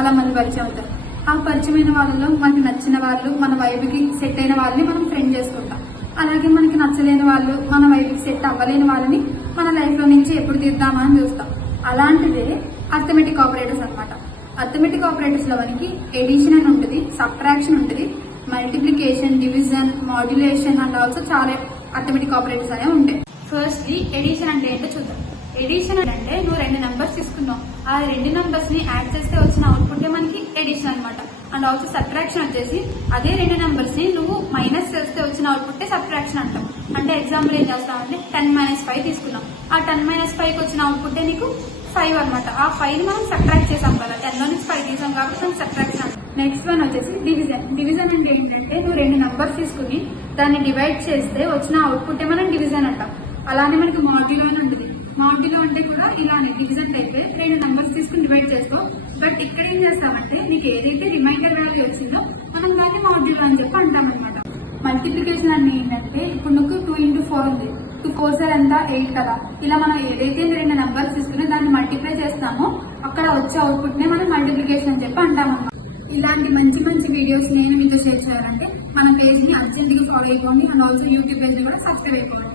చాలా మంది పరిచయం అవుతారు. ఆ పరిచయమైన వాళ్ళలో మనకి నచ్చిన వాళ్ళు, మన వైపుకి సెట్ అయిన వాళ్ళని మనం ఫ్రెండ్ చేసుకుంటాం. అలాగే మనకి నచ్చలేని వాళ్ళు, మన వైపుకి సెట్ అవ్వలేని వాళ్ళని మన లైఫ్ లో నుంచి ఎప్పుడు తీద్దామా అని చూస్తాం. అలాంటిదే అర్థమెటిక్ ఆపరేటర్స్ అనమాట. అర్థమెటిక్ ఆపరేటర్స్ లో మనకి ఎడిషన్ అని ఉంటుంది, సబ్ట్రాక్షన్ ఉంటుంది, multiplication, division, modulation and also చాలా అర్థమెటిక్ ఆపరేటర్స్ అనేవి ఉంటాయి. ఫస్ట్లీ ఎడిషన్ అంటే ఏంటో చూద్దాం. ఎడిషన్ అంటే నువ్వు 2 నెంబర్స్ తీసుకున్నావు, ఆ 2 నెంబర్స్ ని యాడ్ చేస్తే వచ్చిన అవుట్పుట్ మనకి ఎడిషన్ అనమాట. అండ్ ఆల్సో సబ్ట్రాక్షన్ వచ్చేసి అదే 2 నెంబర్స్ ని నువ్వు మైనస్ చేస్తే వచ్చిన అవుట్పుట్ సబ్ట్రాక్షన్ అంటాం. అంటే ఎగ్జాంపుల్ ఏం చేస్తామంటే 10 - 5 తీసుకున్నాం, ఆ 10 - 5 వచ్చిన అవుట్పుట్ నీకు 5 అనమాట. ఆ 5 ని మనం సబ్ట్రాక్ట్ చేసాం కదా, 10 లో నుంచి 5 తీసాం కాబట్టి మనం సబ్ట్రాక్షన్ అంటాం. నెక్స్ట్ వన్ వచ్చేసి డివిజన్. డివిజన్ అంటే ఏంటంటే నువ్వు 2 నెంబర్స్ తీసుకుని దాన్ని డివైడ్ చేస్తే వచ్చిన అవుట్పుట్ మనం డివిజన్ అంటాం. అలానే మనకి మాడ్యులో అని ఉంటుంది. మాడ్యులో అంటే కూడా ఇలానే డివిజన్ టైప్, 2 నెంబర్స్ తీసుకుని డివైడ్ చేస్తాం. బట్ ఇక్కడ ఏం చేస్తామంటే నీకు ఏదైతే రిమైండర్ వాల్యూ వచ్చిందో మనం దాన్ని మాడ్యులో అని చెప్పి అంటాం అనమాట. మల్టిప్లికేషన్ అంటే ఏంటంటే ఇప్పుడు నువ్వు 2 × 4 ఉంది, 2 × 4 ఎంత 8 కదా. ఇలా మనం ఏదైతే 2 నెంబర్స్ తీసుకుని దాన్ని మల్టిప్లై చేస్తామో అక్కడ వచ్చే అవుట్పుట్ నే మనం మల్టిప్లికేషన్ అని చెప్పి అంటాం అనమాట. ఇలాంటి మంచి మంచి వీడియోస్ నేను మీతో షేర్ చేయాలంటే మన పేజ్ ని అర్జెంట్ గా ఫాలో అయిపోండి. అండ్ ఆల్సో యూట్యూబ్ పేజ్ ని కూడా సబ్స్క్రైబ్ అయిపోండి.